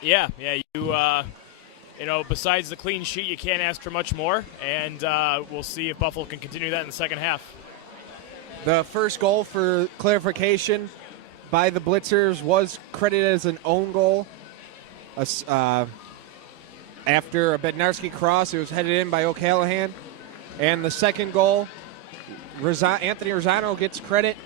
Yeah. Besides the clean sheet, you can't ask for much more, and we'll see if Buffalo can continue that in the second half. The first goal, for clarification, by the Blitzers was credited as an own goal. After a Bednarski cross, it was headed in by O'Callahan. And the second goal, Anthony Rosano gets credit.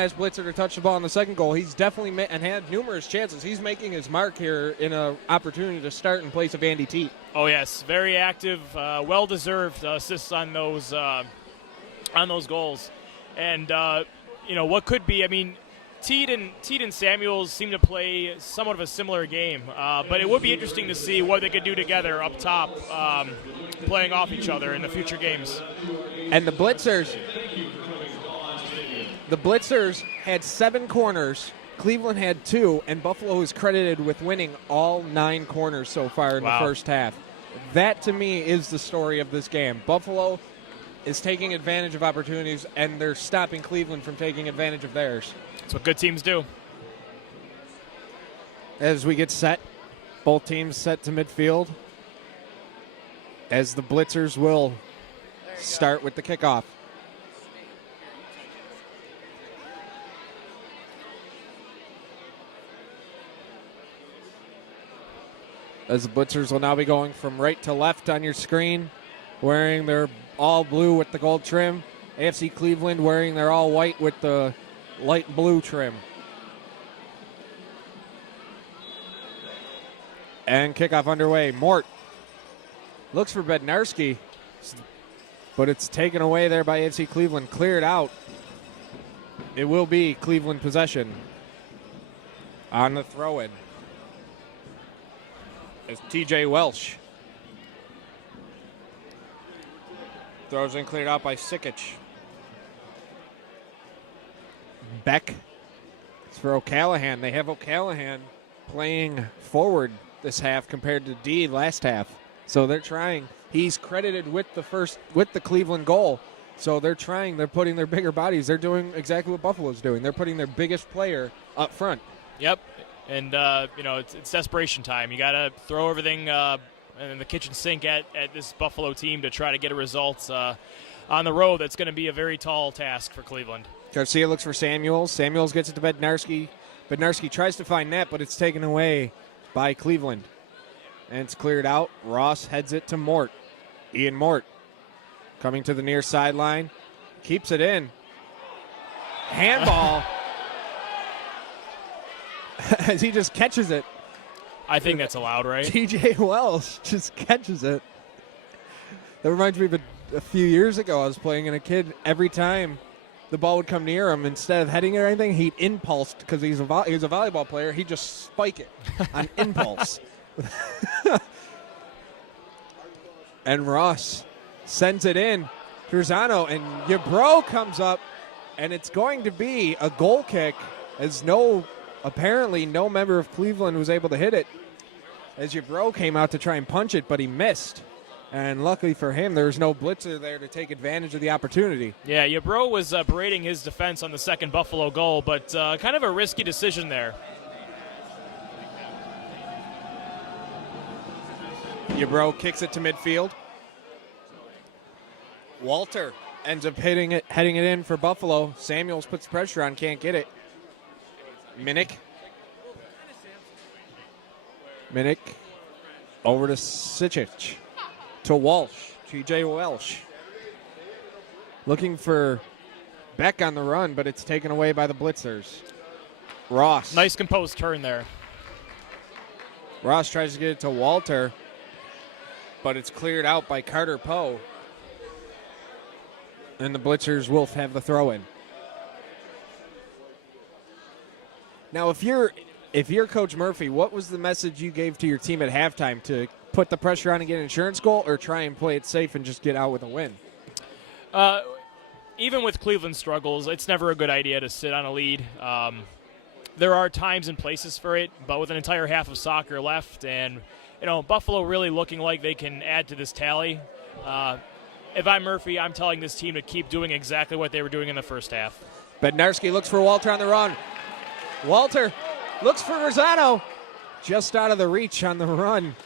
As Blitzer to touch the ball on the second goal, he's definitely and had numerous chances. He's making his mark here in an opportunity to start in place of Andy Teat. Oh yes, very active, well-deserved assists on those goals, and what could be. I mean, Teat and Samuels seem to play somewhat of a similar game, but it would be interesting to see what they could do together up top, playing off each other in the future games. And the Blitzers had 7 corners. Cleveland had 2, and Buffalo is credited with winning all 9 corners so far in the first half. That, to me, is the story of this game. Buffalo is taking advantage of opportunities, and they're stopping Cleveland from taking advantage of theirs. That's what good teams do. As we get set, both teams set to midfield, as the Blitzers will start with the kickoff. As the Blitzers will now be going from right to left on your screen, wearing their all blue with the gold trim. AFC Cleveland wearing their all white with the light blue trim. And kickoff underway. Mort looks for Bednarski, but it's taken away there by AFC Cleveland. Cleared out. It will be Cleveland possession on the throw-in. It's TJ Welsh. Throws in, cleared out by Sikic. Beck. It's for O'Callahan. They have O'Callahan playing forward this half compared to D last half. So they're trying. He's credited with the Cleveland goal. So they're trying. They're putting their bigger bodies. They're doing exactly what Buffalo's doing. They're putting their biggest player up front. Yep. And, it's desperation time. You got to throw everything in the kitchen sink at this Buffalo team to try to get a result on the road. That's going to be a very tall task for Cleveland. Garcia looks for Samuels. Samuels gets it to Bednarski. Bednarski tries to find net, but it's taken away by Cleveland. And it's cleared out. Ross heads it to Mort. Ian Mort coming to the near sideline. Keeps it in. Handball. As he just catches it. I think that's allowed, right? TJ Welsh just catches it. That reminds me of a few years ago. I was playing, and a kid, every time the ball would come near him, instead of heading it or anything, he'd impulse, because he was a volleyball player, he'd just spike it on impulse. And Ross sends it in. Truzano, and Yabro comes up, and it's going to be a goal kick, as apparently no member of Cleveland was able to hit it, as Yabro came out to try and punch it, but he missed. And luckily for him, there was no blitzer there to take advantage of the opportunity. Yeah, Yabro was berating his defense on the second Buffalo goal, but kind of a risky decision there. Yabro kicks it to midfield. Walter ends up heading it in for Buffalo. Samuels puts pressure on, can't get it. Minnick over to Sikic, to Walsh, TJ Welsh. Looking for Beck on the run, but it's taken away by the Blitzers. Ross. Nice composed turn there. Ross tries to get it to Walter, but it's cleared out by Carter Poe. And the Blitzers will have the throw-in. Now, if you're Coach Murphy, what was the message you gave to your team at halftime? To put the pressure on and get an insurance goal, or try and play it safe and just get out with a win? Even with Cleveland's struggles, it's never a good idea to sit on a lead. There are times and places for it, but with an entire half of soccer left and Buffalo really looking like they can add to this tally. If I'm Murphy, I'm telling this team to keep doing exactly what they were doing in the first half. Bednarski looks for Walter on the run. Walter looks for Rosano, just out of the reach on the run.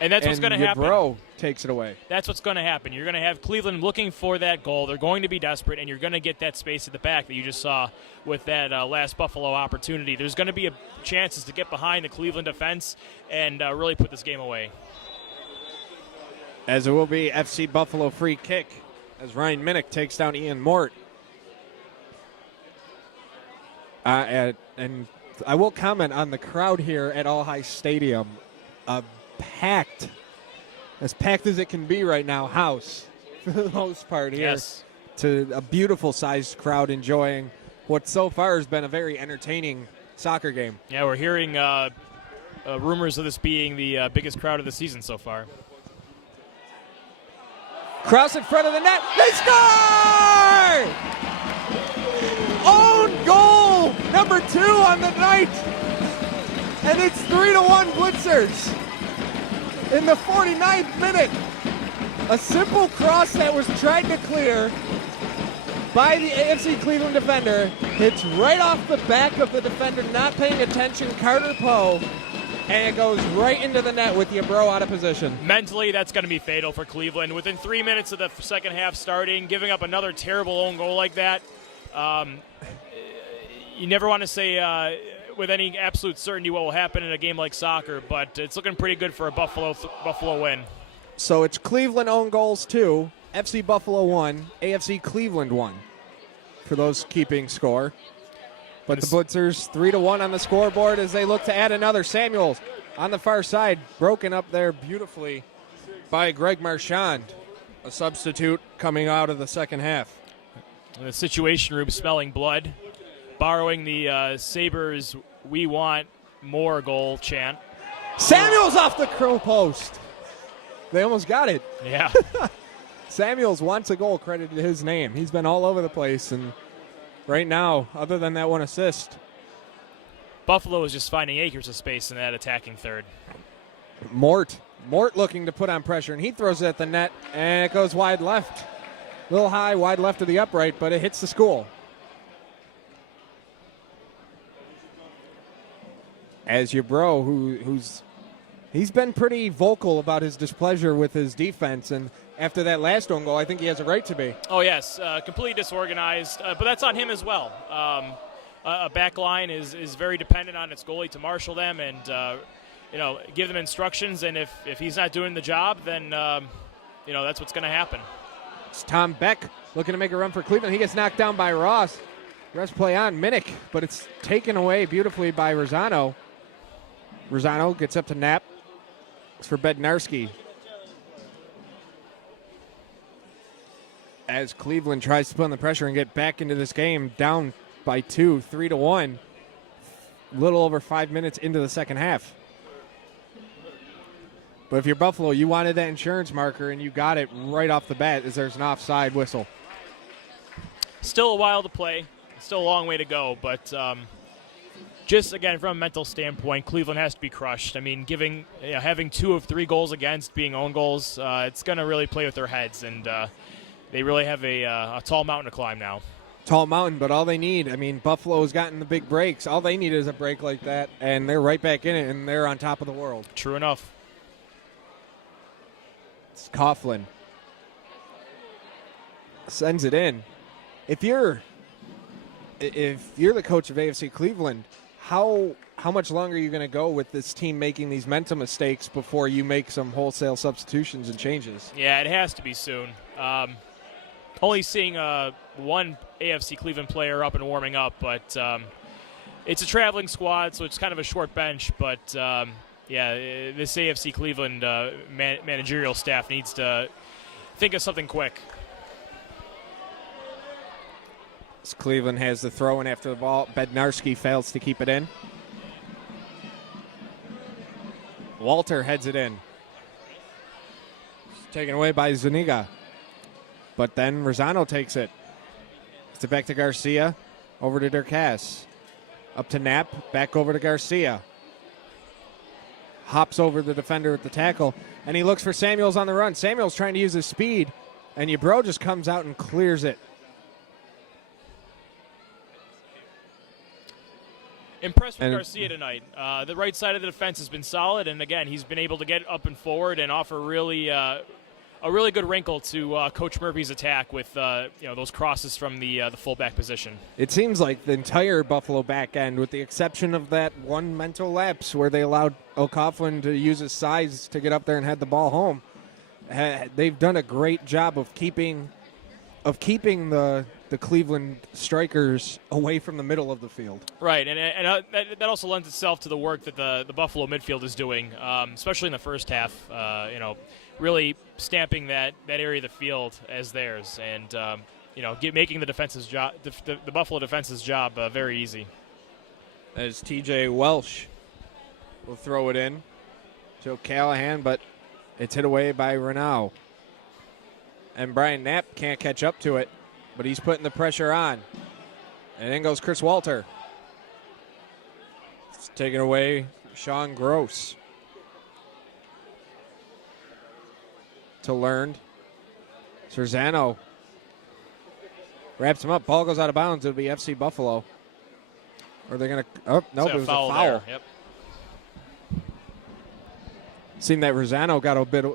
And that's what's going to happen. Yabro takes it away. That's what's going to happen. You're going to have Cleveland looking for that goal. They're going to be desperate, and you're going to get that space at the back that you just saw with that last Buffalo opportunity. There's going to be chances to get behind the Cleveland defense and really put this game away. As it will be FC Buffalo free kick as Ryan Minnick takes down Ian Mort. And I will comment on the crowd here at All High Stadium. Packed, as packed as it can be right now, house for the most part here. Yes. To a beautiful sized crowd enjoying what so far has been a very entertaining soccer game. Yeah, we're hearing rumors of this being the biggest crowd of the season so far. Cross in front of the net. They score! Own goal number 2 on the night. And it's 3-1 Blitzers. In the 49th minute, a simple cross that was tried to clear by the AFC Cleveland defender hits right off the back of the defender not paying attention, Carter Poe, and it goes right into the net with Yabro out of position. Mentally, that's going to be fatal for Cleveland. Within 3 minutes of the second half starting, giving up another terrible own goal like that, you never want to say with any absolute certainty what will happen in a game like soccer, but it's looking pretty good for a Buffalo win. So it's Cleveland own goals 2, FC Buffalo 1, AFC Cleveland 1 for those keeping score. But the Blitzers 3-1 on the scoreboard as they look to add another. Samuels on the far side, broken up there beautifully by Greg Marchand, a substitute coming out of the second half. In the Situation Room smelling blood, borrowing the Sabres "We Want More" goal chant. Samuels off the crow post. They almost got it. Yeah. Samuels wants a goal credited to his name. He's been all over the place, and right now, other than that one assist, Buffalo is just finding acres of space in that attacking third. Mort looking to put on pressure, and he throws it at the net, and it goes wide left. A little high, wide left of the upright, but it hits the school. As Yabro, he's been pretty vocal about his displeasure with his defense, and after that last own goal, I think he has a right to be. Oh, yes, completely disorganized, but that's on him as well. A back line is very dependent on its goalie to marshal them and give them instructions, and if he's not doing the job, then that's what's going to happen. It's Tom Beck looking to make a run for Cleveland. He gets knocked down by Ross. Rest play on Minnick, but it's taken away beautifully by Rosano. Rosano gets up to Knapp. It's for Bednarski. As Cleveland tries to put on the pressure and get back into this game, down by 2, 3-1. Little over 5 minutes into the second half. But if you're Buffalo, you wanted that insurance marker, and you got it right off the bat as there's an offside whistle. Still a while to play. Still a long way to go, but just, again, from a mental standpoint, Cleveland has to be crushed. I mean, having 2 of 3 goals against being own goals, it's going to really play with their heads, and they really have a tall mountain to climb now. Tall mountain, but all they need, Buffalo has gotten the big breaks. All they need is a break like that, and they're right back in it, and they're on top of the world. True enough. It's Coughlin. Sends it in. If you're the coach of AFC Cleveland, how much longer are you going to go with this team making these mental mistakes before you make some wholesale substitutions and changes? Yeah, it has to be soon. Only seeing one AFC Cleveland player up and warming up, but it's a traveling squad, so it's kind of a short bench. But, this AFC Cleveland managerial staff needs to think of something quick. Cleveland has the throw in after the ball. Bednarski fails to keep it in. Walter heads it in. It's taken away by Zuniga. But then Rosano takes it. It's back to Garcia. Over to Durkas. Up to Knapp. Back over to Garcia. hops over the defender at the tackle, and he looks for Samuels on the run. Samuels trying to use his speed, and Yabro just comes out and clears it. Impressed with Garcia tonight. The right side of the defense has been solid, and again, he's been able to get up and forward and offer a really good wrinkle to Coach Murphy's attack with those crosses from the fullback position. It seems like the entire Buffalo back end, with the exception of that one mental lapse where they allowed O'Coughlin to use his size to get up there and head the ball home, they've done a great job of keeping the Cleveland strikers away from the middle of the field. Right, and that also lends itself to the work that the Buffalo midfield is doing, especially in the first half. Really stamping that area of the field as theirs, and making the defense's job, the Buffalo defense's job, very easy. As T.J. Welsh will throw it in to O'Callahan, but it's hit away by Renaud. And Brian Knapp can't catch up to it, but he's putting the pressure on. And in goes Chris Walter. It's taken away Sean Gross. To Learned. Cerzano wraps him up. Ball goes out of bounds. It'll be FC Buffalo. Or they're going to... Oh, nope, it was a foul. Yep. Seemed that Rosano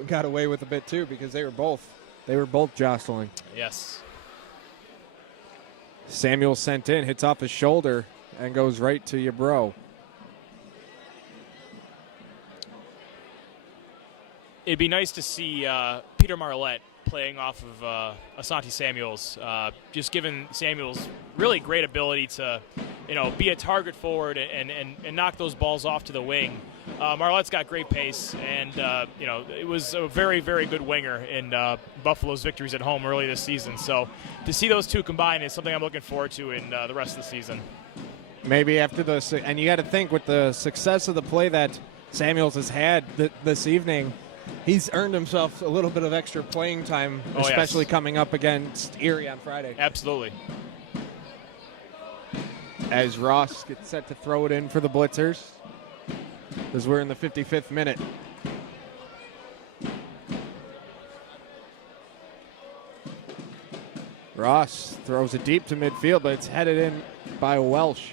got away with a bit too, because they were both jostling. Yes. Samuel sent in, hits off his shoulder, and goes right to Yabro. It'd be nice to see Peter Marlette playing off of Asante Samuels, just given Samuels' really great ability to, be a target forward and knock those balls off to the wing. Marlette's got great pace, and, it was a very, very good winger in Buffalo's victories at home early this season. So to see those two combine is something I'm looking forward to in the rest of the season. Maybe after and you got to think with the success of the play that Samuels has had this evening, he's earned himself a little bit of extra playing time, especially coming up against Erie on Friday. Absolutely. As Ross gets set to throw it in for the Blitzers, as we're in the 55th minute. Ross throws it deep to midfield, but it's headed in by Welsh.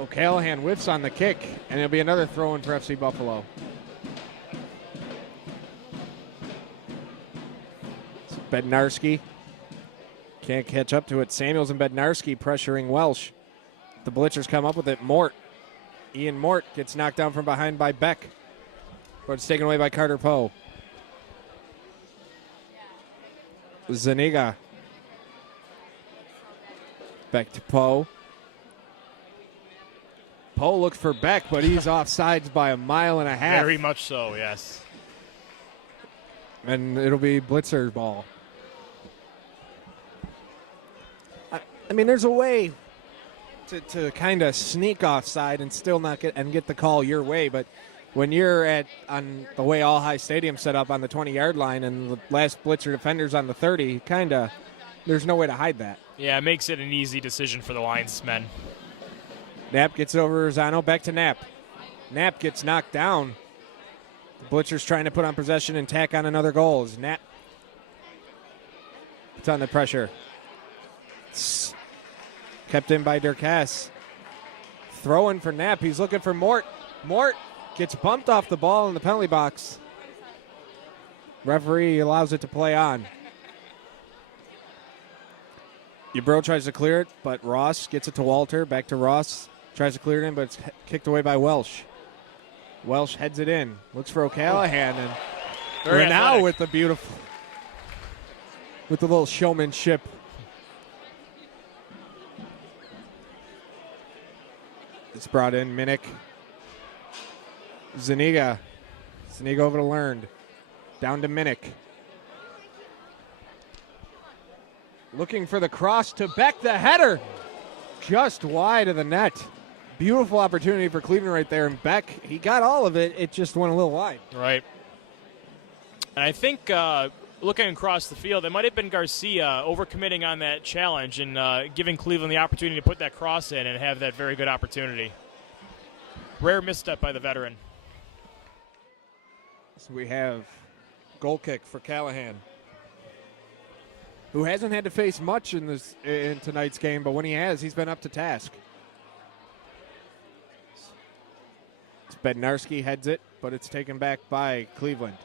O'Callahan whiffs on the kick, and it'll be another throw-in for FC Buffalo. It's Bednarski can't catch up to it. Samuels and Bednarski pressuring Welsh. The Blitzers come up with it. Ian Mort gets knocked down from behind by Beck, but it's taken away by Carter Poe. Zuniga. Back to Poe. Poe looks for Beck, but he's offsides by 1.5 miles. Very much so, yes. And it'll be Blitzer ball. I mean, there's a way to kind of sneak offside and still not get the call your way, but when you're on the way All High Stadium set up on the 20-yard line and the last Blitzer defender's on the 30, there's no way to hide that. Yeah, it makes it an easy decision for the linesmen. Knapp gets it over Rosano, back to Knapp. Knapp gets knocked down. The Blitzers trying to put on possession and tack on another goal. As Knapp puts on the pressure. It's kept in by Durkas. Throw in for Knapp. He's looking for Mort. Mort gets bumped off the ball in the penalty box. Referee allows it to play on. Yabro tries to clear it, but Ross gets it to Walter. Back to Ross. Tries to clear it in, but it's kicked away by Welsh. Welsh heads it in. Looks for O'Callahan. And Renaud with the little showmanship. It's brought in Minnick. Zuniga. Zuniga over to Learned. Down to Minnick. Looking for the cross to Beck, the header. Just wide of the net. Beautiful opportunity for Cleveland right there. And Beck, he got all of it. It just went a little wide. Right. And I think looking across the field, it might have been Garcia overcommitting on that challenge and giving Cleveland the opportunity to put that cross in and have that very good opportunity. Rare misstep by the veteran. So we have goal kick for Callahan, who hasn't had to face much in tonight's game, but when he has, he's been up to task. Bednarski heads it, but it's taken back by Cleveland.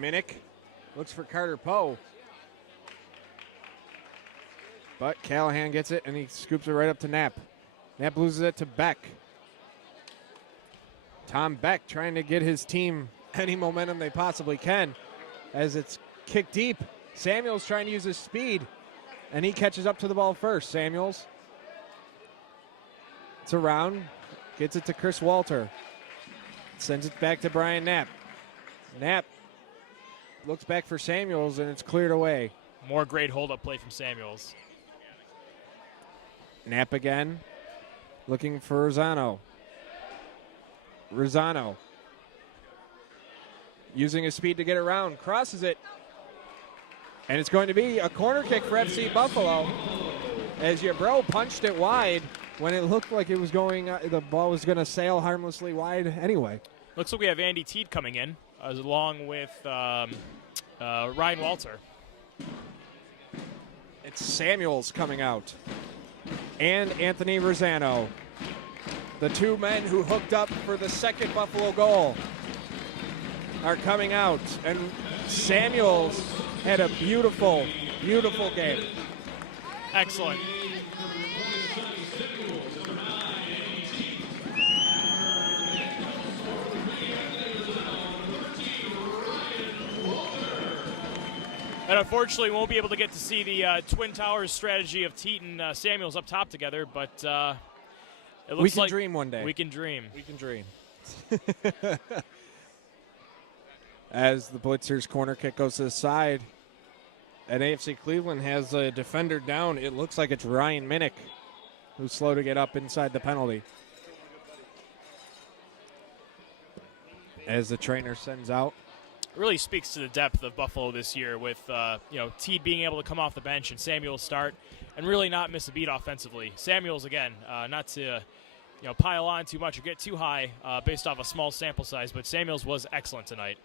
Minnick looks for Carter Poe. But Callahan gets it, and he scoops it right up to Knapp. Knapp loses it to Beck. Tom Beck trying to get his team any momentum they possibly can as it's kicked deep. Samuels trying to use his speed, and he catches up to the ball first. Samuels. It's around. Gets it to Chris Walter. Sends it back to Brian Knapp. Knapp looks back for Samuels, and it's cleared away. More great hold-up play from Samuels. Knapp again. Looking for Rosano. Rosano. Using his speed to get around. Crosses it. And it's going to be a corner kick for FC Buffalo. As Yabro punched it wide when it looked like it was going, the ball was going to sail harmlessly wide anyway. Looks like we have Andy Teed coming in, along with Ryan Walter. It's Samuels coming out. And Anthony Rosano. The two men who hooked up for the second Buffalo goal are coming out. And Samuels had a beautiful, beautiful game. Excellent. And unfortunately, we won't be able to get to see the Twin Towers strategy of Teet and Samuels up top together, but it looks like we can dream one day. We can dream. We can dream. As the Blitzers' corner kick goes to the side, and AFC Cleveland has a defender down. It looks like it's Ryan Minnick, who's slow to get up inside the penalty. As the trainer sends out. Really speaks to the depth of Buffalo this year with, Teed being able to come off the bench and Samuels start and really not miss a beat offensively. Samuels, again, not to, pile on too much or get too high based off a small sample size, but Samuels was excellent tonight.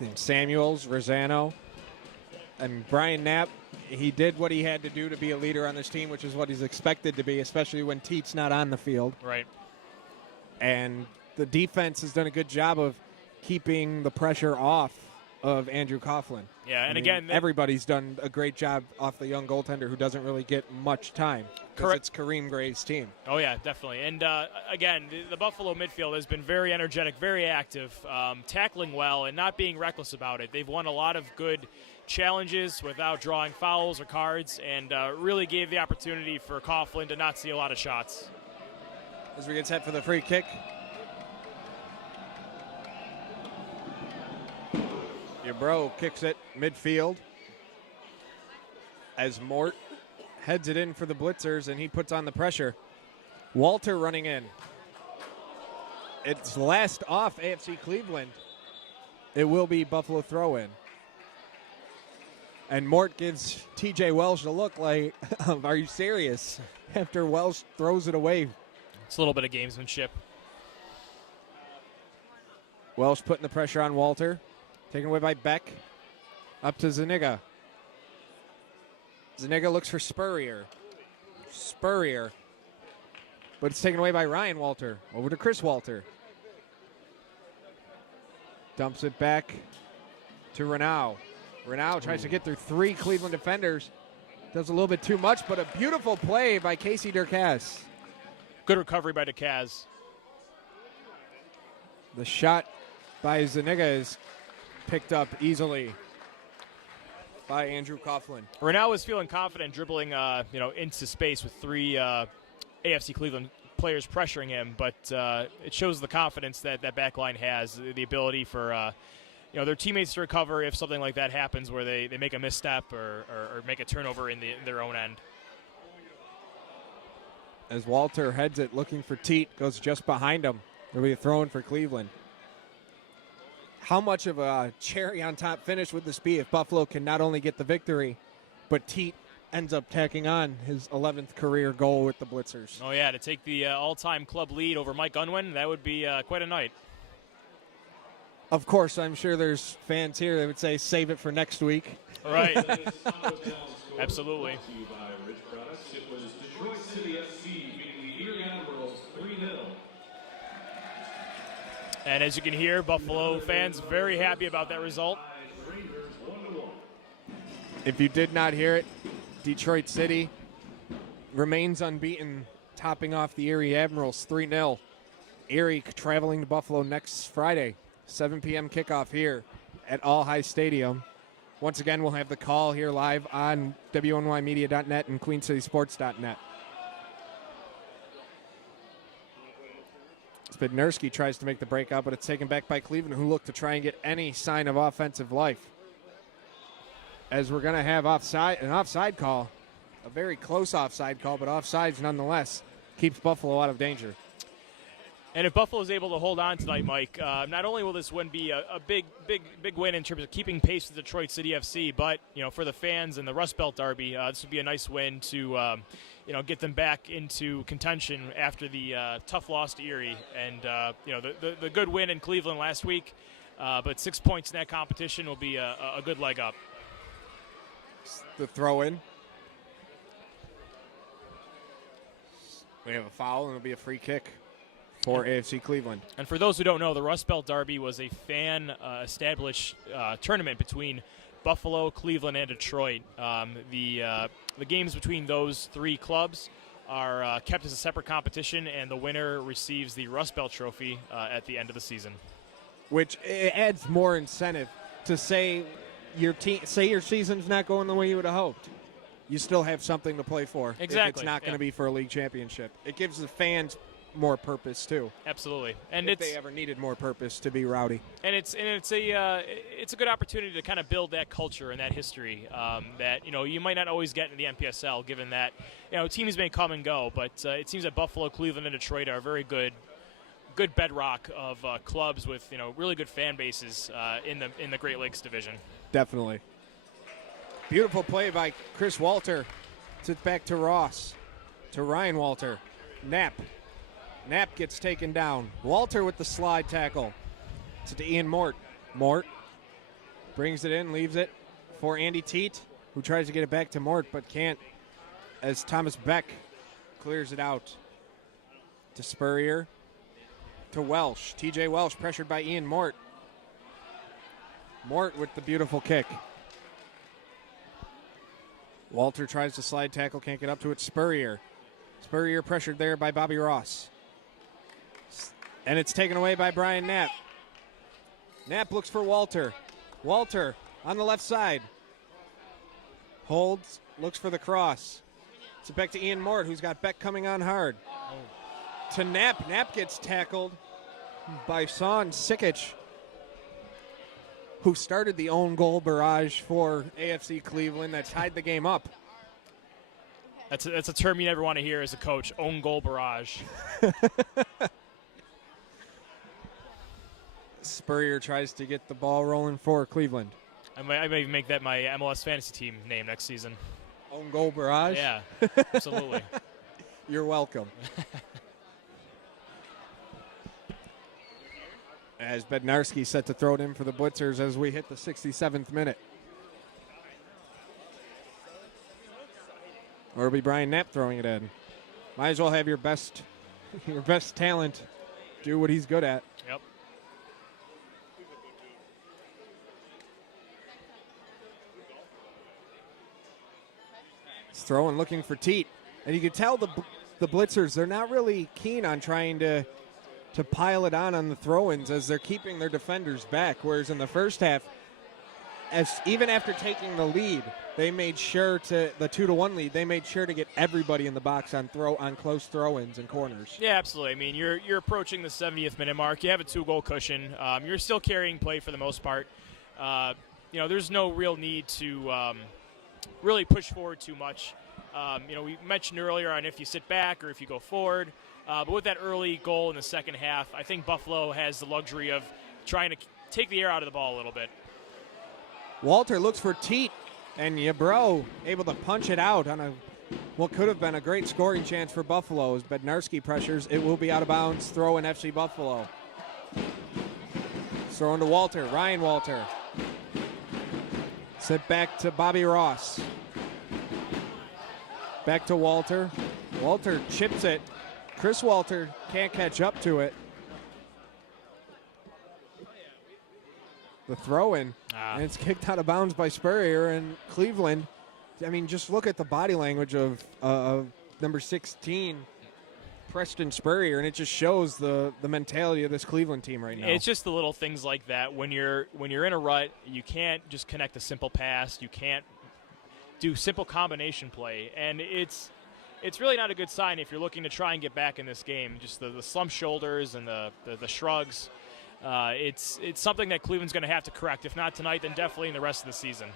And Samuels, Rosano, and Brian Knapp, he did what he had to do to be a leader on this team, which is what he's expected to be, especially when Teet's not on the field. Right. And the defense has done a good job of keeping the pressure off of Andrew Coughlin. Yeah, and again, everybody's done a great job off the young goaltender who doesn't really get much time. Because it's Kareem Gray's team. Oh, yeah, definitely. And, again, the Buffalo midfield has been very energetic, very active, tackling well and not being reckless about it. They've won a lot of good challenges without drawing fouls or cards and really gave the opportunity for Coughlin to not see a lot of shots. As we get set for the free kick. Yabro kicks it midfield as Mort heads it in for the Blitzers, and he puts on the pressure. Walter running in. It's last off AFC Cleveland. It will be Buffalo throw-in. And Mort gives TJ Welsh a look like, are you serious? After Welsh throws it away. It's a little bit of gamesmanship. Welsh putting the pressure on Walter. Taken away by Beck. Up to Zuniga. Zuniga looks for Spurrier. Spurrier. But it's taken away by Ryan Walter. Over to Chris Walter. Dumps it back to Renau. Renau tries to get through three Cleveland defenders. Does a little bit too much, but a beautiful play by Casey Durkaz. Good recovery by Durkaz. The shot by Zuniga is picked up easily by Andrew Coughlin. Renau was feeling confident dribbling, into space with three AFC Cleveland players pressuring him, but it shows the confidence that that back line has, the ability for their teammates to recover if something like that happens where they make a misstep or make a turnover in their own end. As Walter heads it looking for Teet, goes just behind him. There'll be a throw-in for Cleveland. How much of a cherry on top finish would this be if Buffalo can not only get the victory, but Teet ends up tacking on his 11th career goal with the Blitzers? Oh, yeah, to take the all-time club lead over Mike Unwin, that would be quite a night. Of course, I'm sure there's fans here that would say save it for next week. Right. Absolutely. It was Detroit City FC beating the Erie Admirals 3-0. And as you can hear, Buffalo fans very happy about that result. If you did not hear it, Detroit City remains unbeaten, topping off the Erie Admirals 3-0. Erie traveling to Buffalo next Friday, 7 p.m. kickoff here at All High Stadium. Once again, we'll have the call here live on WNYmedia.net and QueenCitySports.net. Bednarski tries to make the breakout, but it's taken back by Cleveland, who look to try and get any sign of offensive life. As we're going to have an offside call, a very close offside call, but offsides nonetheless, keeps Buffalo out of danger. And if Buffalo is able to hold on tonight, Mike, not only will this win be a big win in terms of keeping pace with Detroit City FC, but for the fans and the Rust Belt Derby, this would be a nice win to get them back into contention after the tough loss to Erie, and the good win in Cleveland last week. But 6 points in that competition will be a good leg up. The throw in. We have a foul, and it'll be a free kick for AFC Cleveland. And for those who don't know, the Rust Belt Derby was a fan-established tournament between Buffalo, Cleveland, and Detroit. The games between those three clubs are kept as a separate competition, and the winner receives the Rust Belt Trophy at the end of the season. Which adds more incentive to say your season's not going the way you would have hoped. You still have something to play for. Exactly. If it's not going to be for a league championship. It gives the fans more purpose too. Absolutely. And if they ever needed more purpose to be rowdy. And it's a good opportunity to kind of build that culture and that history that you might not always get in the NPSL, given that teams may come and go, but it seems that Buffalo, Cleveland, and Detroit are very good bedrock of clubs with really good fan bases in the Great Lakes division. Definitely. Beautiful play by Chris Walter. Back to Ross, to Ryan Walter. Knapp gets taken down. Walter with the slide tackle. To Ian Mort. Mort brings it in, leaves it for Andy Teat, who tries to get it back to Mort but can't, as Thomas Beck clears it out. To Spurrier. To Welsh. TJ Welsh pressured by Ian Mort. Mort with the beautiful kick. Walter tries to slide tackle, can't get up to it. Spurrier pressured there by Bobby Ross. And it's taken away by Brian Knapp. Knapp looks for Walter. Walter on the left side. Holds, looks for the cross. It's back to Ian Mort, who's got Beck coming on hard. To Knapp. Knapp gets tackled by Son Sikic, who started the own goal barrage for AFC Cleveland that tied the game up. That's a term you never want to hear as a coach, own goal barrage. Spurrier tries to get the ball rolling for Cleveland. I might even make that my MLS fantasy team name next season. Own goal barrage? Yeah, absolutely. You're welcome. As Bednarski set to throw it in for the Blitzers as we hit the 67th minute. Or it'll be Brian Knapp throwing it in. Might as well have your best talent do what he's good at. Yep. He's throwing, looking for Teat. And you can tell the Blitzers, they're not really keen on trying to pile it on the throw-ins as they're keeping their defenders back. Whereas in the first half, even after taking the lead, they made sure the 2-1 lead. They made sure to get everybody in the box on close throw-ins and corners. Yeah, absolutely. I mean, you're approaching the 70th minute mark. You have a 2-goal cushion. You're still carrying play for the most part. There's no real need to really push forward too much. We mentioned earlier on if you sit back or if you go forward. But with that early goal in the second half, I think Buffalo has the luxury of trying to take the air out of the ball a little bit. Walter looks for Teat, and Yabro able to punch it out on what could have been a great scoring chance for Buffalo. As Bednarski pressures, it will be out of bounds. Throw in FC Buffalo. Throwing to Walter. Ryan Walter. Sent back to Bobby Ross. Back to Walter. Walter chips it. Chris Walter can't catch up to it. The throw-in. And it's kicked out of bounds by Spurrier, and Cleveland, I mean, just look at the body language of number 16, Preston Spurrier, and it just shows the mentality of this Cleveland team right now. It's just the little things like that. When you're in a rut, you can't just connect a simple pass. You can't do simple combination play, and it's really not a good sign if you're looking to try and get back in this game. Just the slump shoulders and the shrugs. It's something that Cleveland's going to have to correct. If not tonight, then definitely in the rest of the season.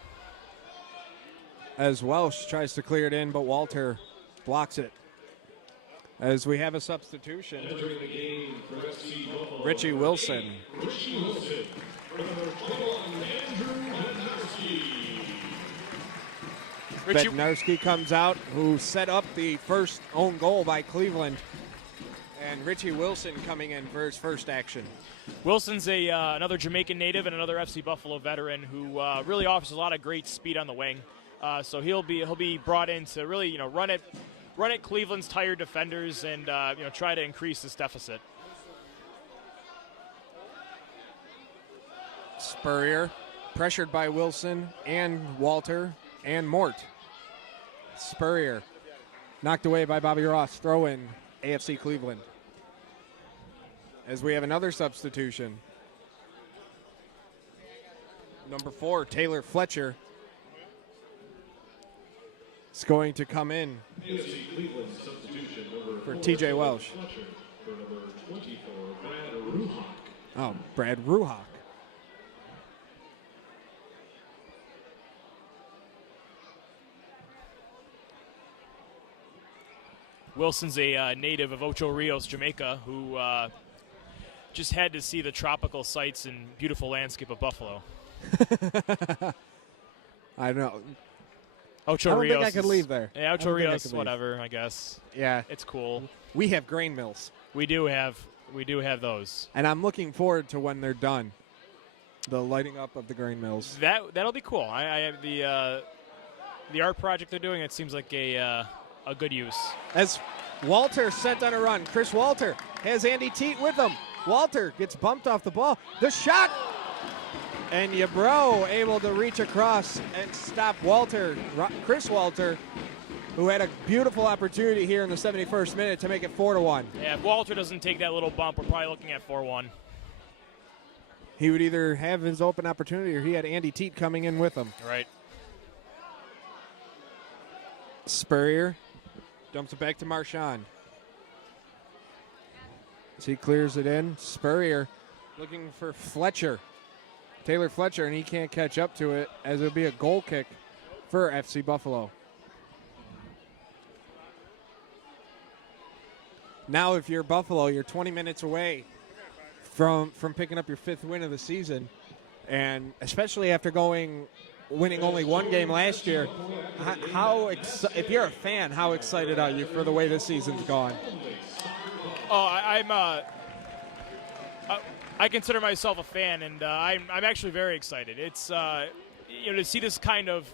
As Welsh tries to clear it in, but Walter blocks it. As we have a substitution, Entering the game for FC Buffalo, Richie Wilson. Richie Wilson. For number 21, Andrew Bednarski. Bednarski comes out, who set up the first own goal by Cleveland. And Richie Wilson coming in for his first action. Wilson's another Jamaican native and another FC Buffalo veteran who really offers a lot of great speed on the wing. So he'll be brought in to really run at Cleveland's tired defenders and try to increase this deficit. Spurrier pressured by Wilson and Walter and Mort. Spurrier knocked away by Bobby Ross. Throw in AFC Cleveland. As we have another substitution. Number 4, Taylor Fletcher, is going to come in AFC Cleveland substitution number for 4, TJ Welsh. Fletcher. For number 24, Brad Ruhock. Oh, Brad Ruhock. Wilson's a native of Ocho Rios, Jamaica, who just had to see the tropical sights and beautiful landscape of Buffalo. I don't know. Ocho I don't Rios think I could leave there. Yeah, I Ocho don't think I Rios, could leave. whatever, I guess. Yeah. It's cool. We have grain mills. We do have those. And I'm looking forward to when they're done. The lighting up of the grain mills. That'll be cool. I have the art project they're doing. It seems like a good use. As Walter sent on a run. Chris Walter has Andy Teat with him. Walter gets bumped off the ball. The shot! And Yabro able to reach across and stop Walter, Chris Walter, who had a beautiful opportunity here in the 71st minute to make it 4-1. Yeah, if Walter doesn't take that little bump, we're probably looking at 4-1. He would either have his open opportunity or he had Andy Teat coming in with him. Right. Spurrier dumps it back to Marchand. As he clears it in, Spurrier looking for Fletcher. Taylor Fletcher, and he can't catch up to it as it would be a goal kick for FC Buffalo. Now if you're Buffalo, you're 20 minutes away from picking up your 5th win of the season, and especially after winning only one game last year, if you're a fan, how excited are you for the way this season's gone? Oh, I consider myself a fan, and I'm actually very excited. It's to see this kind of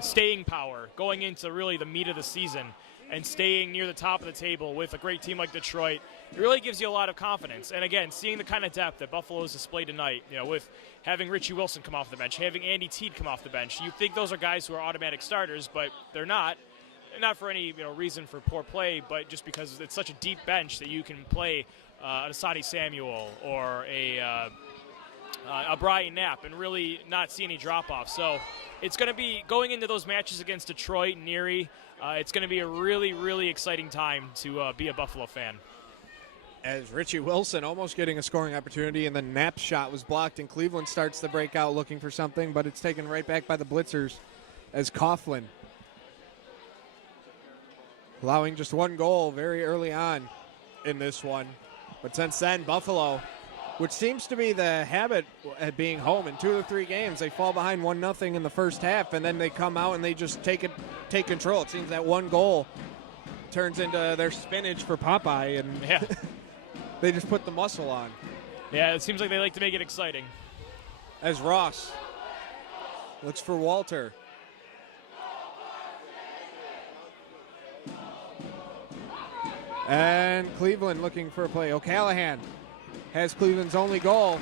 staying power going into really the meat of the season and staying near the top of the table with a great team like Detroit. It really gives you a lot of confidence. And again, seeing the kind of depth that Buffalo has displayed tonight, with having Richie Wilson come off the bench, having Andy Teat come off the bench, you think those are guys who are automatic starters, but they're not. Not for any reason for poor play, but just because it's such a deep bench that you can play a Asante Samuel or a Brian Knapp and really not see any drop-off. So it's going to be going into those matches against Detroit and Erie. It's going to be a really, really exciting time to be a Buffalo fan. As Richie Wilson almost getting a scoring opportunity, and the Knapp shot was blocked, and Cleveland starts to break out looking for something, but it's taken right back by the Blitzers as Coughlin, allowing just one goal very early on in this one. But since then, Buffalo, which seems to be the habit at being home in 2 of the 3 games, they fall behind 1-0 in the first half, and then they come out and they just take control. It seems that one goal turns into their spinach for Popeye, and Yeah. they just put the muscle on. Yeah, it seems like they like to make it exciting. As Ross looks for Walter. And Cleveland looking for a play. O'Callahan has Cleveland's only goal.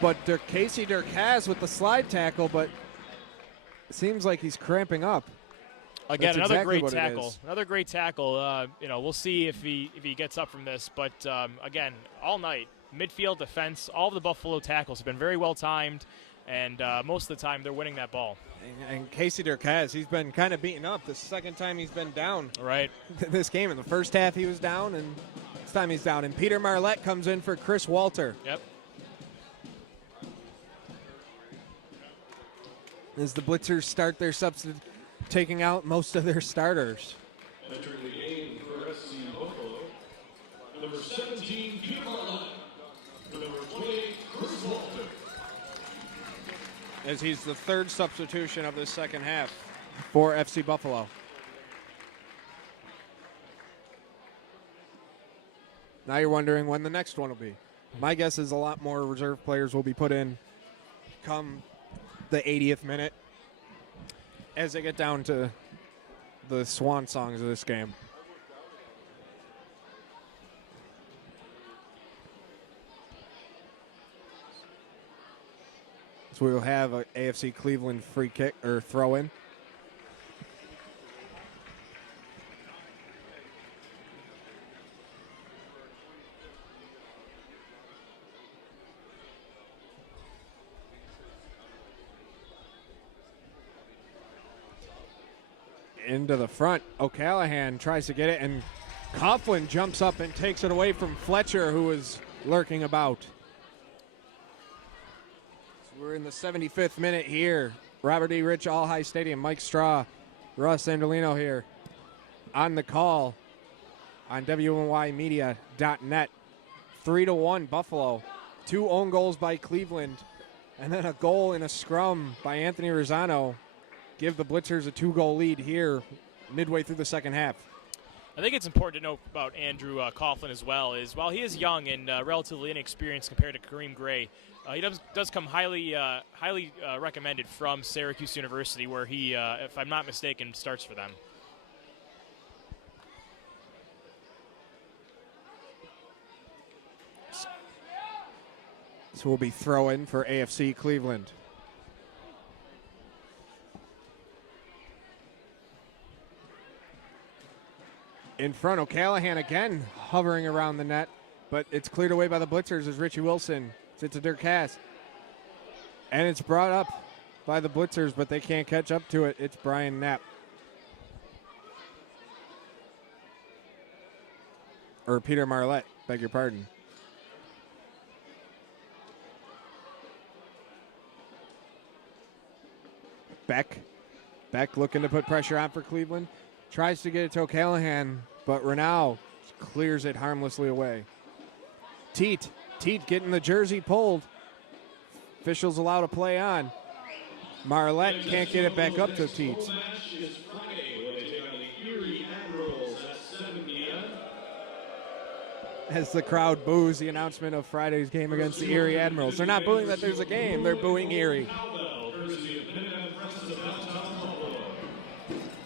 But Casey Durkaz with the slide tackle, but it seems like he's cramping up. Again, That's another exactly great what it tackle. is. Another great tackle. We'll see if he gets up from this. But again, all night, midfield, defense, all of the Buffalo tackles have been very well timed, and most of the time they're winning that ball. And Casey Durkaz, he's been kind of beaten up. The second time he's been down Right. this game. In the first half he was down, and this time he's down. And Peter Marlette comes in for Chris Walter. Yep. As the Blitzers start their substitute, taking out most of their starters. Entering the game for FC Buffalo, number 17, Peter Marlett. Number 28, Chris Walter. As he's the third substitution of the second half for FC Buffalo. Now you're wondering when the next one will be. My guess is a lot more reserve players will be put in come the 80th minute as they get down to the swan songs of this game. So we will have a AFC Cleveland free kick or throw in. Into the front. O'Callahan tries to get it, and Coughlin jumps up and takes it away from Fletcher, who is lurking about. So we're in the 75th minute here. Robert E. Rich, All High Stadium. Mike Straw, Russ Andolino here on the call on WNYmedia.net. 3-1 Buffalo. 2 own goals by Cleveland, and then a goal in a scrum by Anthony Rosano. Give the Blitzers a 2-goal lead here midway through the second half. I think it's important to note about Andrew Coughlin as well is while he is young and relatively inexperienced compared to Kareem Gray, he does come highly recommended from Syracuse University, where he, if I'm not mistaken, starts for them. So we'll be throwing for AFC Cleveland. In front, O'Callahan again hovering around the net, but it's cleared away by the Blitzers as Richie Wilson sits to Durkaz. And it's brought up by the Blitzers, but they can't catch up to it. It's Brian Knapp. Or Peter Marlette, beg your pardon. Beck looking to put pressure on for Cleveland. Tries to get it to O'Callahan, but Renaud clears it harmlessly away. Teat getting the jersey pulled. Officials allow to play on. Marlette can't get it back up to Teat. The match is Friday when they take on the Erie Admirals at 7 p.m. As the crowd boos the announcement of Friday's game against the Erie Admirals. They're not booing that there's a game, they're booing Erie.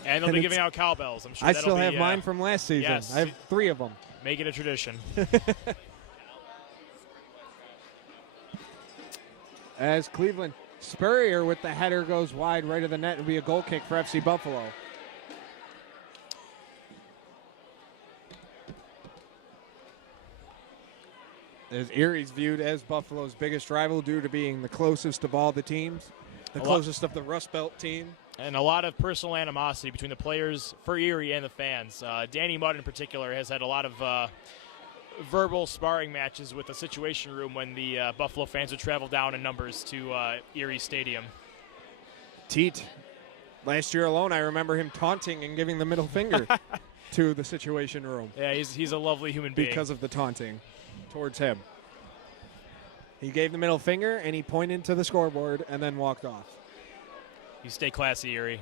And they'll be giving out cowbells. I'm sure I that'll still have be, mine from last season. yes. I have 3 of them. Make it a tradition. As Cleveland, Spurrier with the header goes wide right of the net. It'll be a goal kick for FC Buffalo. As Erie's viewed as Buffalo's biggest rival due to being the closest of all the teams, the closest of the Rust Belt team. And a lot of personal animosity between the players for Erie and the fans. Danny Mudd in particular has had a lot of verbal sparring matches with the Situation Room when the Buffalo fans would travel down in numbers to Erie Stadium. Teat, last year alone, I remember him taunting and giving the middle finger to the Situation Room. Yeah, he's a lovely human being. Because of the taunting towards him. He gave the middle finger, and he pointed to the scoreboard and then walked off. You stay classy, Erie.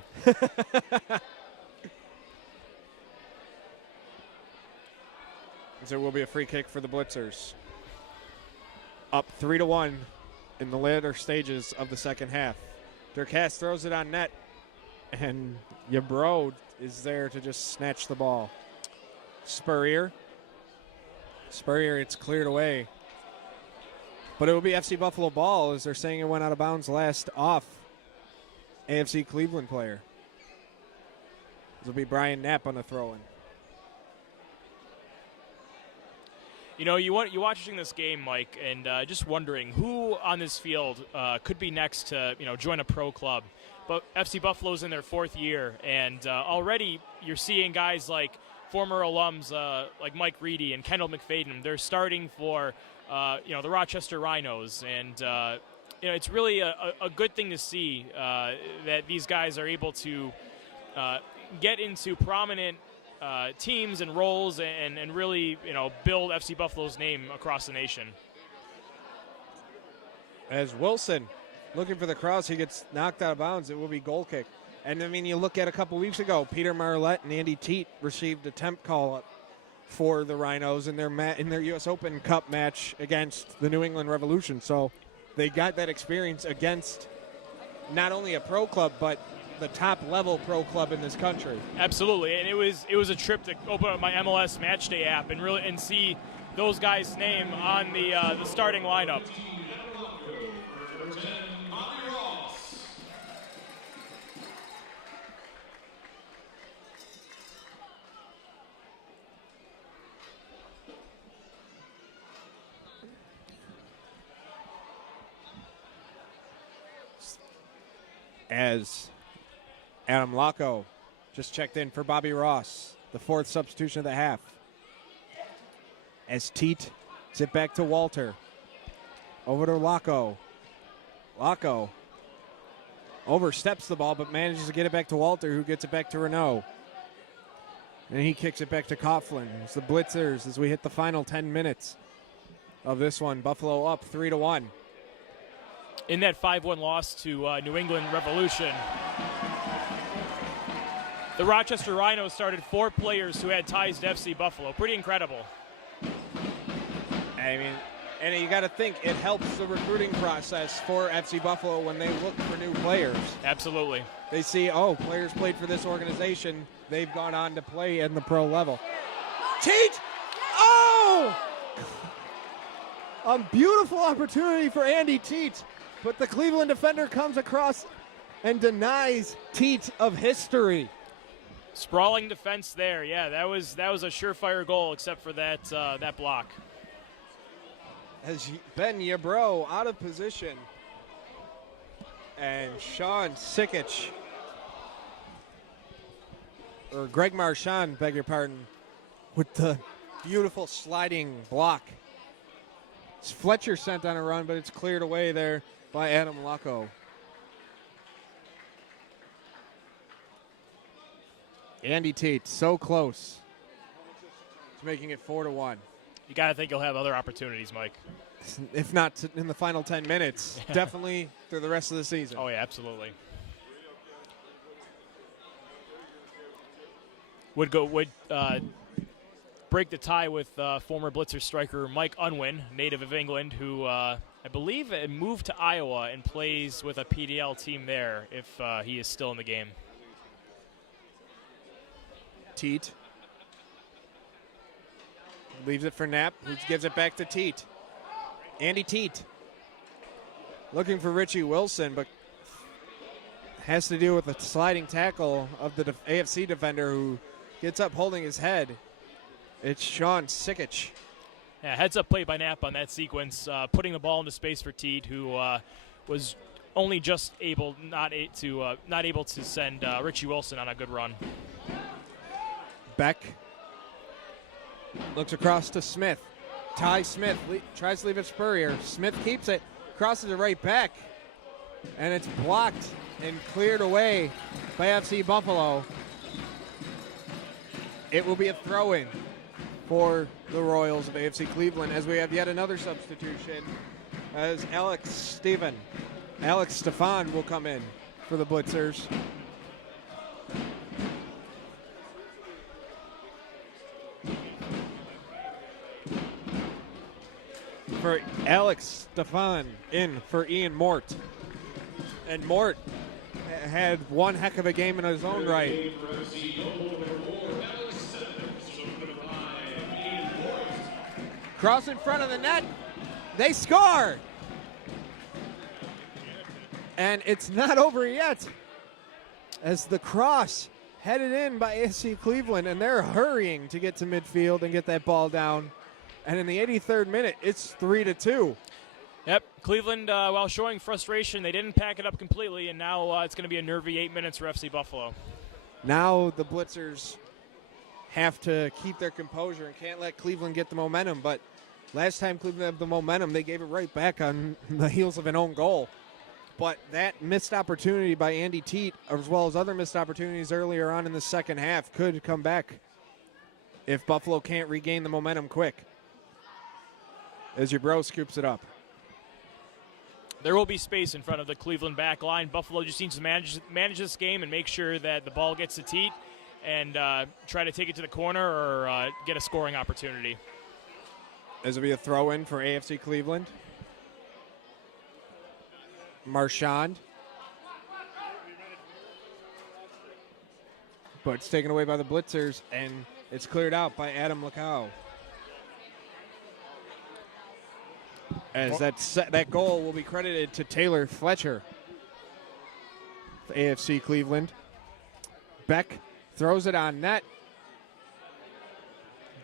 So it will be a free kick for the Blitzers. up 3-1 in the later stages of the second half. Durkast throws it on net, and Yabro is there to just snatch the ball. Spurrier, it's cleared away. But it will be FC Buffalo ball, as they're saying it went out of bounds last off AFC Cleveland player. This will be Brian Knapp on the throw-in. You're watching this game, Mike, and just wondering who on this field could be next to, join a pro club. But FC Buffalo's in their fourth year, and already you're seeing guys like former alums like Mike Reedy and Kendall McFadden. They're starting for, the Rochester Rhinos, and it's really a good thing to see that these guys are able to get into prominent teams and roles and really, build FC Buffalo's name across the nation. As Wilson looking for the cross, he gets knocked out of bounds. It will be goal kick. And, you look at a couple weeks ago, Peter Marlette and Andy Teat received a temp call-up for the Rhinos in their U.S. Open Cup match against the New England Revolution. So they got that experience against not only a pro club, but the top-level pro club in this country. Absolutely, and it was a trip to open up my MLS Matchday app and see those guys' name on the starting lineup. As Adam Locko just checked in for Bobby Ross, the fourth substitution of the half. As Teat zip back to Walter. Over to Locko. Locko oversteps the ball but manages to get it back to Walter, who gets it back to Renault. And he kicks it back to Coughlin. It's the Blitzers as we hit the final 10 minutes of this one. Buffalo up 3-1. In that 5-1 loss to New England Revolution, the Rochester Rhinos started 4 players who had ties to FC Buffalo. Pretty incredible. And you got to think it helps the recruiting process for FC Buffalo when they look for new players. Absolutely. They see, players played for this organization. They've gone on to play in the pro level. Teat! Oh! A beautiful opportunity for Andy Teat. But the Cleveland defender comes across and denies Teat of history. Sprawling defense there. Yeah, that was a surefire goal except for that block. As Ben Yabro out of position. And Sean Sikic, or Greg Marchand, beg your pardon, with the beautiful sliding block. It's Fletcher sent on a run, but it's cleared away there by Adam Locko. Andy Teat, so close to making it 4-1. You got to think you'll have other opportunities, Mike. If not in the final 10 minutes, definitely through the rest of the season. Oh, yeah, absolutely. Would break the tie with former Blitzer striker Mike Unwin, native of England, who I believe moved to Iowa and plays with a PDL team there if he is still in the game. Teat leaves it for Knapp, who gives it back to Teat. Andy Teat looking for Richie Wilson, but has to do with a sliding tackle of the AFC defender who gets up holding his head. It's Sean Sikic. Yeah, heads up play by Knapp on that sequence, putting the ball into space for Teat, who was only just not able to send Richie Wilson on a good run. Beck looks across to Smith. Ty Smith tries to leave it Spurrier. Smith keeps it, crosses it right back, and it's blocked and cleared away by FC Buffalo. It will be a throw-in for the Royals of AFC Cleveland as we have yet another substitution as Alex Stefan will come in for the Blitzers. for Alex Stefan in for Ian Mort. And Mort had one heck of a game in his own right. Cross in front of the net. They score. And it's not over yet, as the cross headed in by AFC Cleveland, and they're hurrying to get to midfield and get that ball down. And in the 83rd minute, it's 3-2. Yep, Cleveland, while showing frustration, they didn't pack it up completely, and now it's going to be a nervy 8 minutes for FC Buffalo. Now the Blitzers have to keep their composure and can't let Cleveland get the momentum. But last time Cleveland had the momentum, they gave it right back on the heels of an own goal. But that missed opportunity by Andy Teat, as well as other missed opportunities earlier on in the second half, could come back if Buffalo can't regain the momentum quick. As Yabro scoops it up. There will be space in front of the Cleveland back line. Buffalo just needs to manage this game and make sure that the ball gets to Teat and try to take it to the corner or get a scoring opportunity. This will be a throw-in for AFC Cleveland. Marchand. But it's taken away by the Blitzers, and it's cleared out by Adam Lacau. As that goal will be credited to Taylor Fletcher for AFC Cleveland. Beck throws it on net.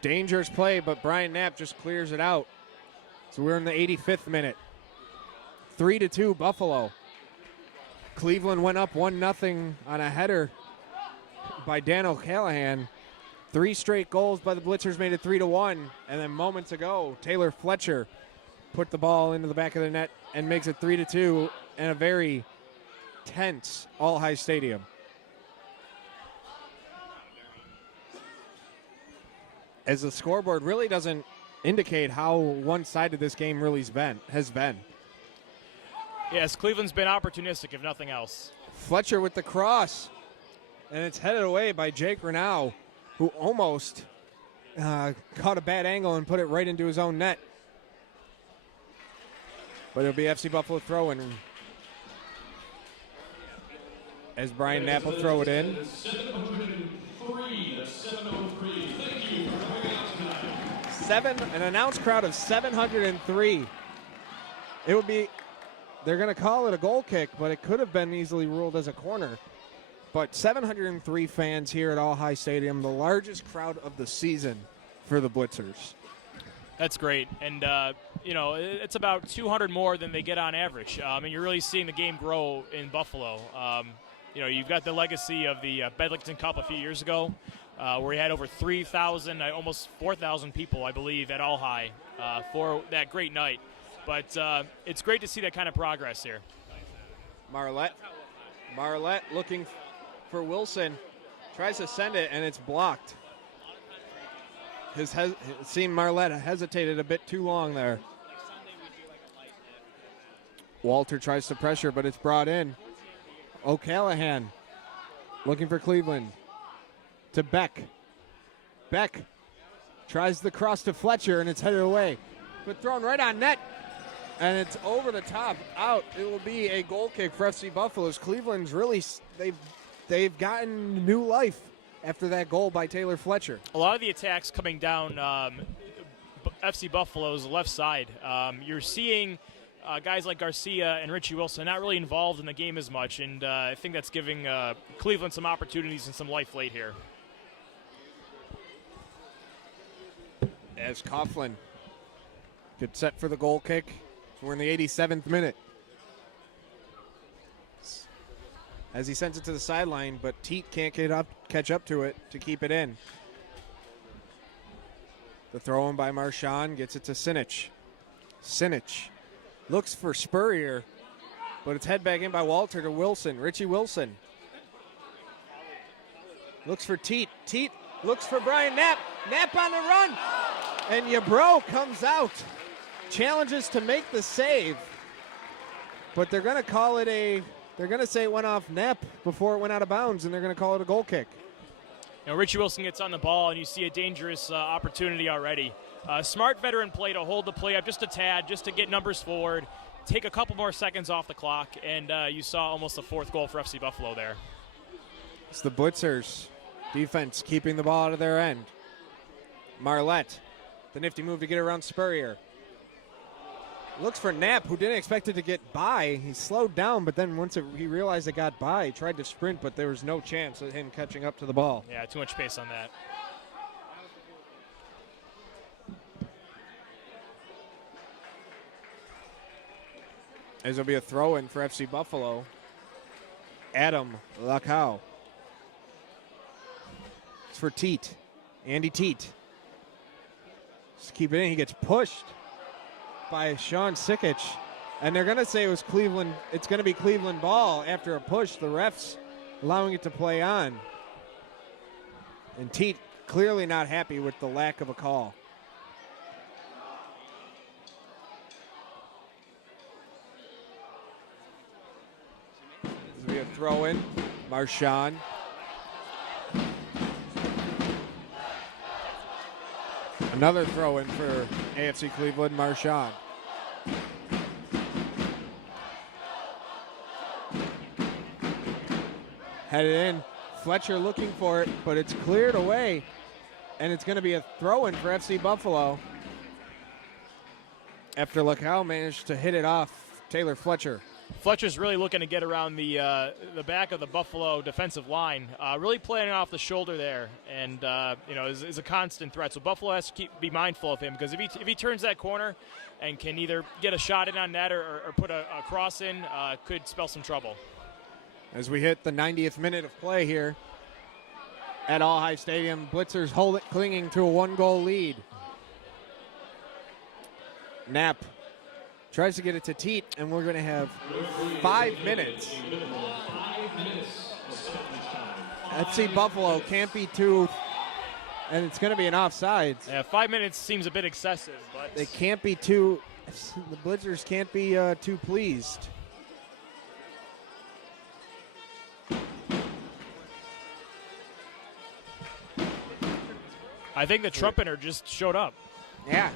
Dangerous play, but Brian Knapp just clears it out. So we're in the 85th minute. 3-2 Buffalo. Cleveland went up 1-0 on a header by Dan O'Callahan. 3 straight goals by the Blitzers made it 3-1. And then moments ago, Taylor Fletcher put the ball into the back of the net and makes it 3-2 in a very tense all-high stadium. As the scoreboard really doesn't indicate how one-sided this game really has been. Yes, Cleveland's been opportunistic, if nothing else. Fletcher with the cross, and it's headed away by Jake Renau, who almost caught a bad angle and put it right into his own net. But it'll be FC Buffalo throw-in as Brian Knapp will throw it in. 703 to 703. Thank you for coming out tonight. An announced crowd of 703. It would be, they're going to call it a goal kick, but it could have been easily ruled as a corner. But 703 fans here at All High Stadium, the largest crowd of the season for the Blitzers. That's great. And, it's about 200 more than they get on average. And you're really seeing the game grow in Buffalo. You've got the legacy of the Bedlington Cup a few years ago, where we had over 3,000, almost 4,000 people, I believe, at All High for that great night. But it's great to see that kind of progress here. Marlette looking for Wilson. Tries to send it, and it's blocked. It seemed Marlette hesitated a bit too long there. Walter tries to pressure, but it's brought in. O'Callahan looking for Cleveland. To Beck. Beck tries the cross to Fletcher, and it's headed away. But thrown right on net. And it's over the top, out. It will be a goal kick for FC Buffalo's. Cleveland's really, they've gotten new life after that goal by Taylor Fletcher. A lot of the attacks coming down FC Buffalo's left side. You're seeing guys like Garcia and Richie Wilson not really involved in the game as much, and I think that's giving Cleveland some opportunities and some life late here. As Coughlin gets set for the goal kick. We're in the 87th minute. As he sends it to the sideline, but Teat can't catch up to it to keep it in. The throw in by Marchand gets it to Sinich. Sinich looks for Spurrier, but it's head back in by Walter to Wilson. Richie Wilson looks for Teat. Teat looks for Brian Knapp. Knapp on the run. And Yabro comes out. Challenges to make the save. But they're going to call it they're going to say it went off Knapp before it went out of bounds, and they're going to call it a goal kick. Richie Wilson gets on the ball, and you see a dangerous opportunity already. Smart veteran play to hold the play up just a tad, just to get numbers forward, take a couple more seconds off the clock, and you saw almost a fourth goal for FC Buffalo there. It's the Blitzers defense keeping the ball out of their end. Marlette, the nifty move to get around Spurrier. Looks for Knapp, who didn't expect it to get by. He slowed down, but then once he realized it got by, he tried to sprint, but there was no chance of him catching up to the ball. Yeah, too much pace on that. As there'll be a throw-in for FC Buffalo. Adam Lacau. It's for Teat. Andy Teat. Just keep it in. He gets pushed by Sean Sikic. And they're going to say it was Cleveland. It's going to be Cleveland ball after a push. The refs allowing it to play on. And Teat clearly not happy with the lack of a call. This will be a throw-in. Marchand. Another throw-in for AFC Cleveland, Marchand. Headed in. Fletcher looking for it, but it's cleared away. And it's going to be a throw-in for FC Buffalo. After Lacau managed to hit it off Taylor Fletcher. Fletcher's really looking to get around the back of the Buffalo defensive line, really playing off the shoulder there, and is a constant threat. So Buffalo has to be mindful of him, because if he turns that corner and can either get a shot in on net or put a cross in, could spell some trouble. As we hit the 90th minute of play here at All High Stadium, Blitzers clinging to a 1-goal lead. Knapp tries to get it to Teat, and we're going to have 5 minutes. FC Buffalo can't be too, and it's going to be an offsides. Yeah, 5 minutes seems a bit excessive, but they can't be too. The Blitzers can't be too pleased. I think the trumpeter just showed up. Yeah.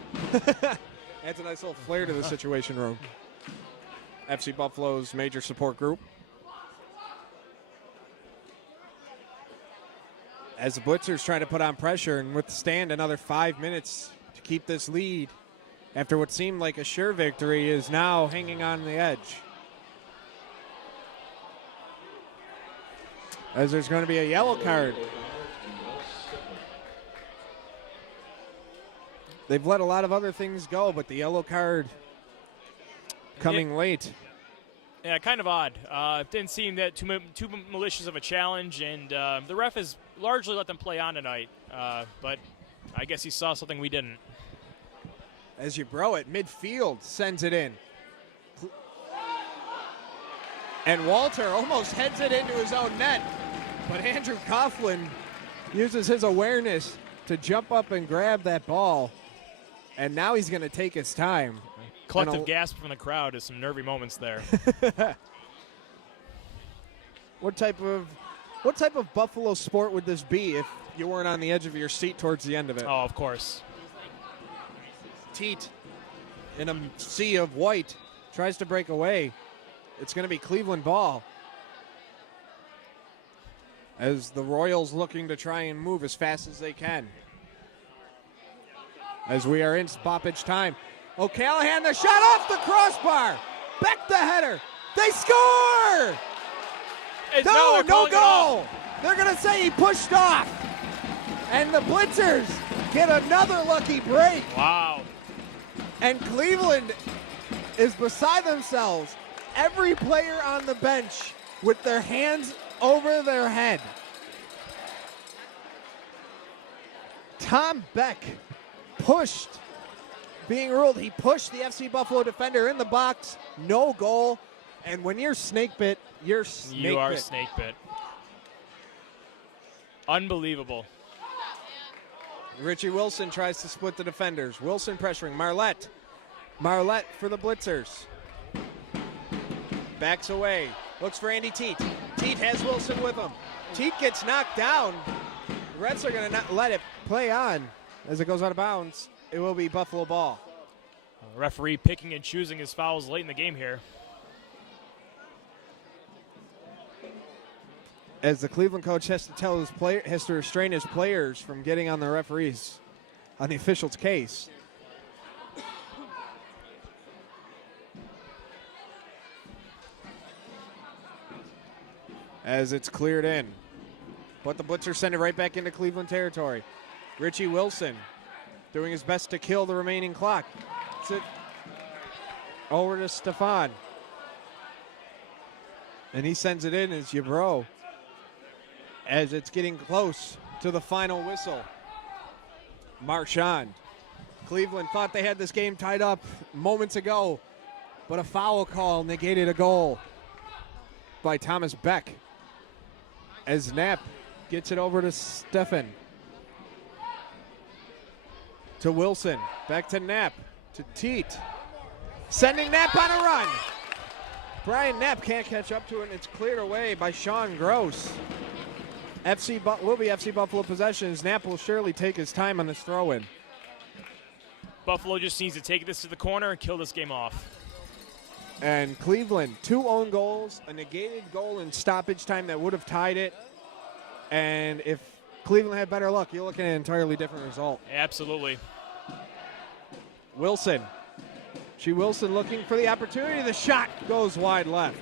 Adds a nice little flair to the situation room. FC Buffalo's major support group. As the Blitzers try to put on pressure and withstand another 5 minutes to keep this lead after what seemed like a sure victory is now hanging on the edge. As there's going to be a yellow card. They've let a lot of other things go, but the yellow card coming late. Yeah, kind of odd. It didn't seem that too malicious of a challenge, and the ref has largely let them play on tonight. But I guess he saw something we didn't. As Yabro at midfield sends it in. And Walter almost heads it into his own net, but Andrew Coughlin uses his awareness to jump up and grab that ball. And now he's going to take his time. Collective gasp from the crowd is some nervy moments there. What type of Buffalo sport would this be if you weren't on the edge of your seat towards the end of it? Oh, of course. Teat in a sea of white tries to break away. It's going to be Cleveland ball. As the Royals looking to try and move as fast as they can. As we are in stoppage time. O'Callahan, the shot off the crossbar. Beck the header. They score! No goal. They're going to say he pushed off. And the Blitzers get another lucky break. Wow. And Cleveland is beside themselves. Every player on the bench with their hands over their head. Tom Beck pushed, being ruled, he pushed the FC Buffalo defender in the box, no goal, and when you're snake bit, you're snake bit. You are snake bit. Unbelievable. Richie Wilson tries to split the defenders. Wilson pressuring Marlette. Marlette for the Blitzers. Backs away, looks for Andy Teat. Teat has Wilson with him. Teat gets knocked down, The Reds are going to not let it play on as it goes out of bounds. It will be Buffalo ball. Referee picking and choosing his fouls late in the game here. As the Cleveland coach has to tell his player, has to restrain his players from getting on the referees, on the official's case. As it's cleared in. But the Blitzers send it right back into Cleveland territory. Richie Wilson doing his best to kill the remaining clock. It's it over to Stefan. And he sends it in as Yabro. As it's getting close to the final whistle. Marchand. Cleveland thought they had this game tied up moments ago, but a foul call negated a goal by Thomas Beck. As Knapp gets it over to Stefan. To Wilson. Back to Knapp. To Teat. Sending Knapp on a run. Brian Knapp can't catch up to it, and it's cleared away by Sean Gross. Will be FC Buffalo possessions. Knapp will surely take his time on this throw-in. Buffalo just needs to take this to the corner and kill this game off. And Cleveland, 2 own goals, a negated goal in stoppage time that would have tied it. And if Cleveland had better luck, you're looking at an entirely different result. Absolutely. Wilson. Wilson looking for the opportunity. The shot goes wide left.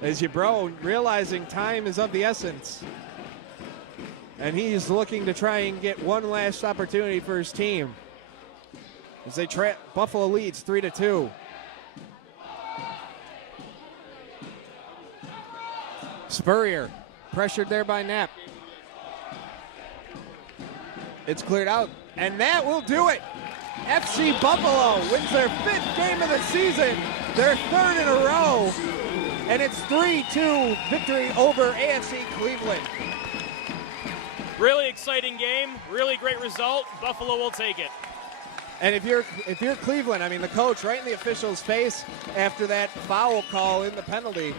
As Yabro realizing time is of the essence. And he's looking to try and get one last opportunity for his team. As they Buffalo leads 3-2. Spurrier pressured there by Knapp. It's cleared out, and that will do it. FC Buffalo wins their 5th game of the season, their 3rd in a row, and it's 3-2 victory over AFC Cleveland. Really exciting game, really great result. Buffalo will take it. And if you're Cleveland, I mean, the coach right in the official's face after that foul call in the penalty,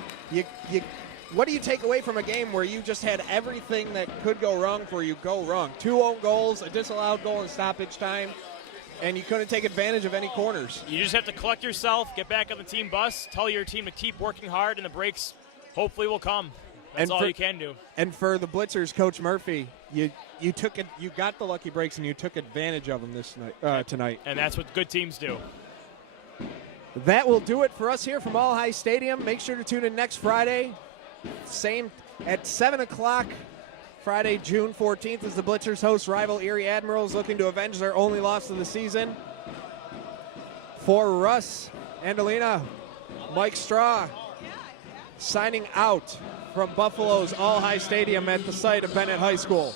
what do you take away from a game where you just had everything that could go wrong for you go wrong? 2 own goals, a disallowed goal in stoppage time, and you couldn't take advantage of any corners. You just have to collect yourself, get back on the team bus, tell your team to keep working hard, and the breaks hopefully will come. That's all you can do. And for the Blitzers, Coach Murphy, you got the lucky breaks and you took advantage of them tonight. And that's what good teams do. That will do it for us here from All High Stadium. Make sure to tune in next Friday, same at 7 o'clock. Friday, June 14th, as the Blitzers host rival Erie Admirals, looking to avenge their only loss of the season. For Russ and Alina, Mike Straw signing out from Buffalo's All High Stadium at the site of Bennett High School.